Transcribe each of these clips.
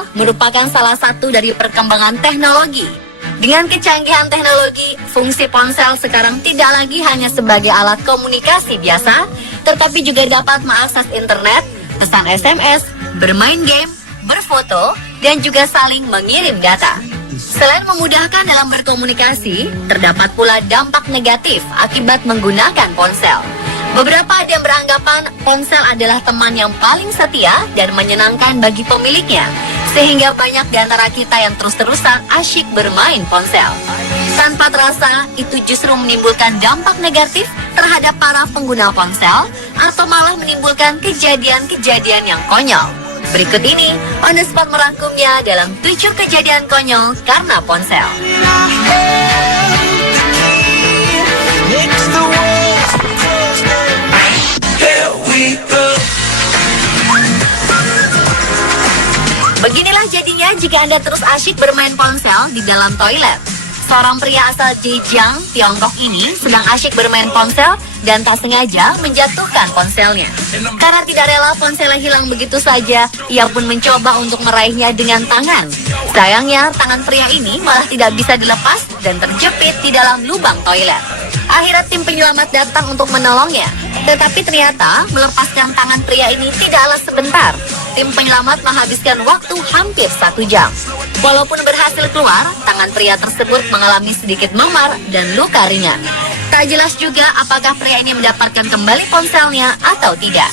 ponsel merupakan salah satu dari perkembangan teknologi. Dengan kecanggihan teknologi, fungsi ponsel sekarang tidak lagi hanya sebagai alat komunikasi biasa, tetapi juga dapat mengakses internet, pesan SMS, bermain game, berfoto, dan juga saling mengirim data. Selain memudahkan dalam berkomunikasi, terdapat pula dampak negatif akibat menggunakan ponsel. Beberapa ada yang beranggapan ponsel adalah teman yang paling setia dan menyenangkan bagi pemiliknya, sehingga banyak di antara kita yang terus-terusan asyik bermain ponsel. Tanpa terasa, itu justru menimbulkan dampak negatif terhadap para pengguna ponsel atau malah menimbulkan kejadian-kejadian yang konyol. Berikut ini, On The Spot merangkumnya dalam 7 kejadian konyol karena ponsel. Beginilah jadinya jika Anda terus asyik bermain ponsel di dalam toilet. Seorang pria asal Zhejiang, Tiongkok ini sedang asyik bermain ponsel dan tak sengaja menjatuhkan ponselnya. Karena tidak rela ponselnya hilang begitu saja, ia pun mencoba untuk meraihnya dengan tangan. Sayangnya, tangan pria ini malah tidak bisa dilepas dan terjepit di dalam lubang toilet. Akhirnya tim penyelamat datang untuk menolongnya. Tetapi ternyata melepaskan tangan pria ini tidaklah sebentar. Tim penyelamat menghabiskan waktu hampir 1 jam. Walaupun berhasil keluar, tangan pria tersebut mengalami sedikit memar dan luka ringan. Tak jelas juga apakah pria ini mendapatkan kembali ponselnya atau tidak.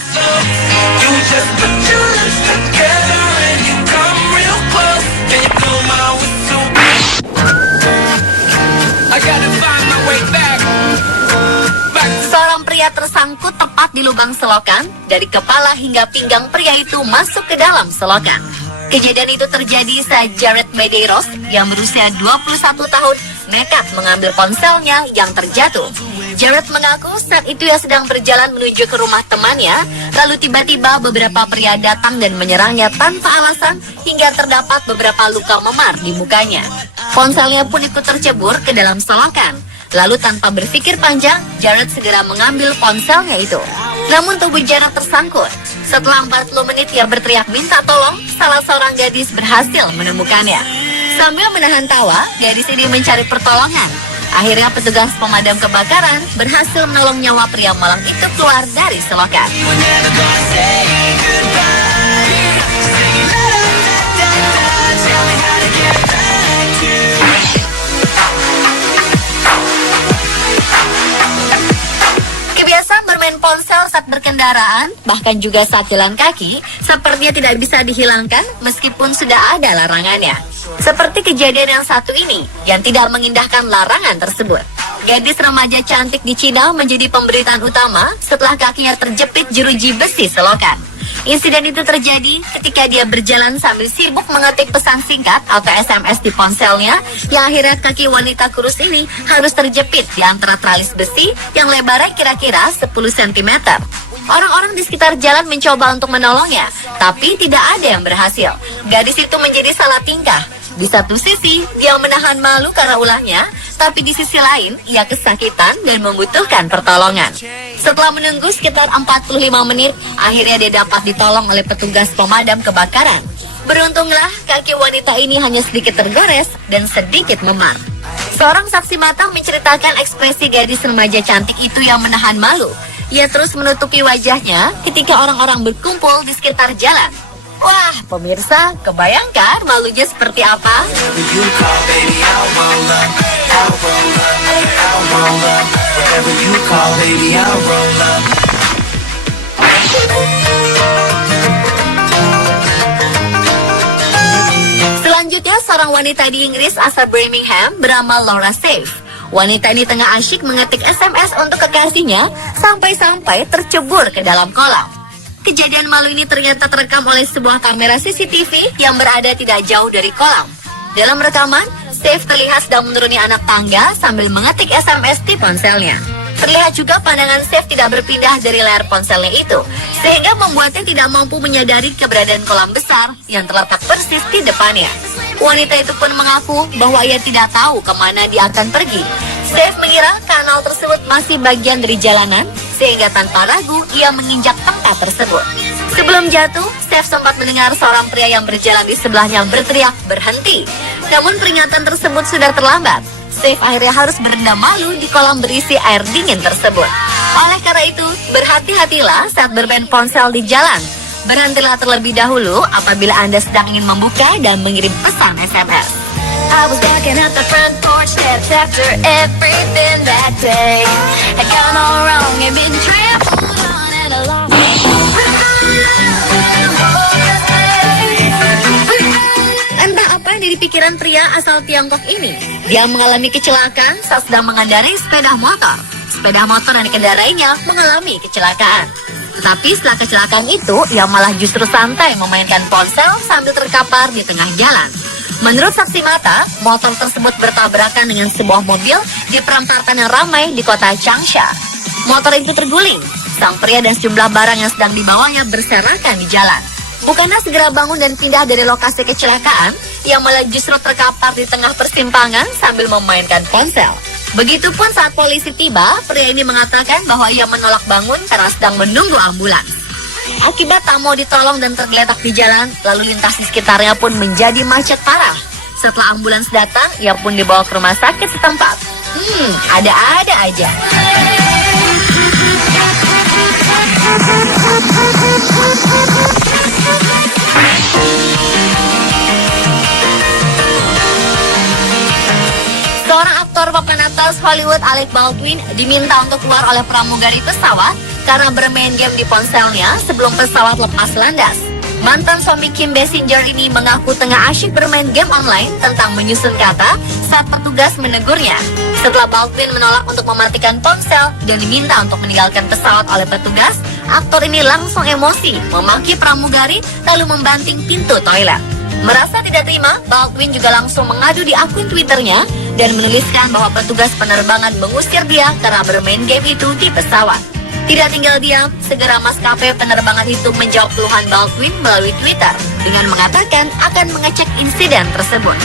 Seorang pria tersangkut tepat di lubang selokan. Dari kepala hingga pinggang pria itu masuk ke dalam selokan. Kejadian itu terjadi saat Jared Medeiros yang berusia 21 tahun nekat mengambil ponselnya yang terjatuh. Jared mengaku saat itu ia sedang berjalan menuju ke rumah temannya, lalu tiba-tiba beberapa pria datang dan menyerangnya tanpa alasan hingga terdapat beberapa luka memar di mukanya. Ponselnya pun ikut tercebur ke dalam selokan. Lalu tanpa berpikir panjang, Jared segera mengambil ponselnya itu. Namun tubuh Jared tersangkut. Setelah 40 menit ia berteriak minta tolong, salah seorang gadis berhasil menemukannya. Sambil menahan tawa, gadis ini mencari pertolongan. Akhirnya petugas pemadam kebakaran berhasil menolong nyawa pria malang itu keluar dari selokan. Ponsel saat berkendaraan, bahkan juga saat jalan kaki, sepertinya tidak bisa dihilangkan meskipun sudah ada larangannya. Seperti kejadian yang satu ini, yang tidak mengindahkan larangan tersebut. Gadis remaja cantik di Cina menjadi pemberitaan utama setelah kakinya terjepit jeruji besi selokan. Insiden itu terjadi ketika dia berjalan sambil sibuk mengetik pesan singkat atau SMS di ponselnya, yang akhirnya kaki wanita kurus ini harus terjepit di antara tralis besi yang lebarnya kira-kira 10 cm. Orang-orang di sekitar jalan mencoba untuk menolongnya, tapi tidak ada yang berhasil. Gadis itu menjadi salah tingkah. Di satu sisi, dia menahan malu karena ulahnya, tapi di sisi lain, ia kesakitan dan membutuhkan pertolongan. Setelah menunggu sekitar 45 menit, akhirnya dia dapat ditolong oleh petugas pemadam kebakaran. Beruntunglah, kaki wanita ini hanya sedikit tergores dan sedikit memar. Seorang saksi mata menceritakan ekspresi gadis remaja cantik itu yang menahan malu. Ia terus menutupi wajahnya ketika orang-orang berkumpul di sekitar jalan. Wah, pemirsa, kebayangkan malunya seperti apa? Selanjutnya, seorang wanita di Inggris asal Birmingham bernama Laura Safe. Wanita ini tengah asyik mengetik SMS untuk kekasihnya sampai-sampai tercebur ke dalam kolam. Kejadian malu ini ternyata terekam oleh sebuah kamera CCTV yang berada tidak jauh dari kolam. Dalam rekaman, Safe terlihat sedang menuruni anak tangga sambil mengetik SMS di ponselnya. Terlihat juga pandangan Safe tidak berpindah dari layar ponselnya itu, sehingga membuatnya tidak mampu menyadari keberadaan kolam besar yang terletak persis di depannya. Wanita itu pun mengaku bahwa ia tidak tahu kemana dia akan pergi. Safe mengira kanal tersebut masih bagian dari jalanan, sehingga tanpa ragu ia menginjak tempat tersebut. Sebelum jatuh, Steph sempat mendengar seorang pria yang berjalan di sebelahnya berteriak berhenti. Namun peringatan tersebut sudah terlambat. Steph akhirnya harus berendam malu di kolam berisi air dingin tersebut. Oleh karena itu, berhati-hatilah saat bermain ponsel di jalan. Berhentilah terlebih dahulu apabila Anda sedang ingin membuka dan mengirim pesan SMS. I was walking out the front porch steps after everything that day had gone all wrong and been trampled on and along. Entah apa yang jadi pikiran pria asal Tiongkok ini. Dia mengalami kecelakaan saat sedang mengendarai sepeda motor. Sepeda motor yang dikendarainya mengalami kecelakaan. Tetapi setelah kecelakaan itu, ia malah justru santai memainkan ponsel sambil terkapar di tengah jalan. Menurut saksi mata, motor tersebut bertabrakan dengan sebuah mobil di perempatan yang ramai di kota Changsha. Motor itu terguling. Sang pria dan sejumlah barang yang sedang dibawanya berserakan di jalan. Bukannya segera bangun dan pindah dari lokasi kecelakaan, ia malah justru terkapar di tengah persimpangan sambil memainkan ponsel. Begitupun saat polisi tiba, pria ini mengatakan bahwa ia menolak bangun karena sedang menunggu ambulans. Akibat tak mau ditolong dan tergeletak di jalan, lalu lintas di sekitarnya pun menjadi macet parah. Setelah ambulans datang, ia pun dibawa ke rumah sakit setempat. Ada-ada aja. Seorang aktor papan atas Hollywood Alec Baldwin diminta untuk keluar oleh pramugari pesawat karena bermain game di ponselnya sebelum pesawat lepas landas. Mantan suami Kim Basinger ini mengaku tengah asyik bermain game online tentang menyusun kata saat petugas menegurnya. Setelah Baldwin menolak untuk mematikan ponsel dan diminta untuk meninggalkan pesawat oleh petugas, aktor ini langsung emosi, memaki pramugari lalu membanting pintu toilet. Merasa tidak terima, Baldwin juga langsung mengadu di akun Twitternya dan menuliskan bahwa petugas penerbangan mengusir dia karena bermain game itu di pesawat. Tidak tinggal diam, segera maskapai penerbangan itu menjawab keluhan Baldwin melalui Twitter dengan mengatakan akan mengecek insiden tersebut.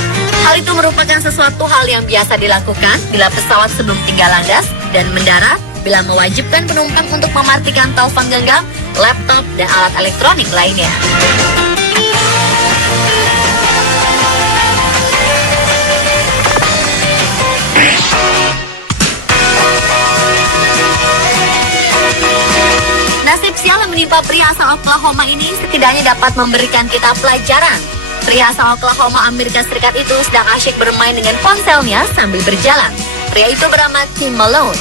Hal itu merupakan sesuatu hal yang biasa dilakukan bila pesawat sebelum tinggal landas dan mendarat bila mewajibkan penumpang untuk mematikan telepon genggam, laptop, dan alat elektronik lainnya. Nasib sial yang menimpa pria asal Oklahoma ini setidaknya dapat memberikan kita pelajaran. Pria asal Oklahoma, Amerika Serikat itu sedang asyik bermain dengan ponselnya sambil berjalan. Pria itu bernama Tim Malone.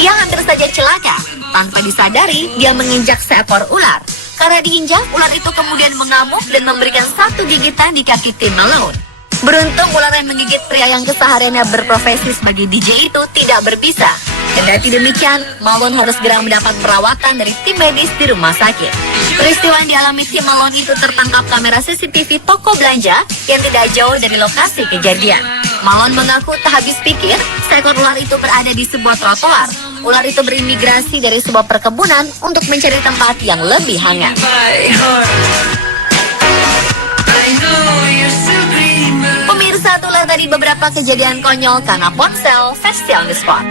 Ia hampir saja celaka. Tanpa disadari, dia menginjak seekor ular. Karena diinjak, ular itu kemudian mengamuk dan memberikan satu gigitan di kaki Tim Malone. Beruntung ular yang menggigit pria yang kesehariannya berprofesi sebagai DJ itu tidak berbisa. Kendati demikian, Malone harus segera mendapat perawatan dari tim medis di rumah sakit. Peristiwa yang dialami Tim Malone itu tertangkap kamera CCTV toko belanja yang tidak jauh dari lokasi kejadian. Malone mengaku tak habis pikir seekor ular itu berada di sebuah trotoar. Ular itu berimigrasi dari sebuah perkebunan untuk mencari tempat yang lebih hangat. Pemirsa, itulah tadi beberapa kejadian konyol karena ponsel Festival on the Spot.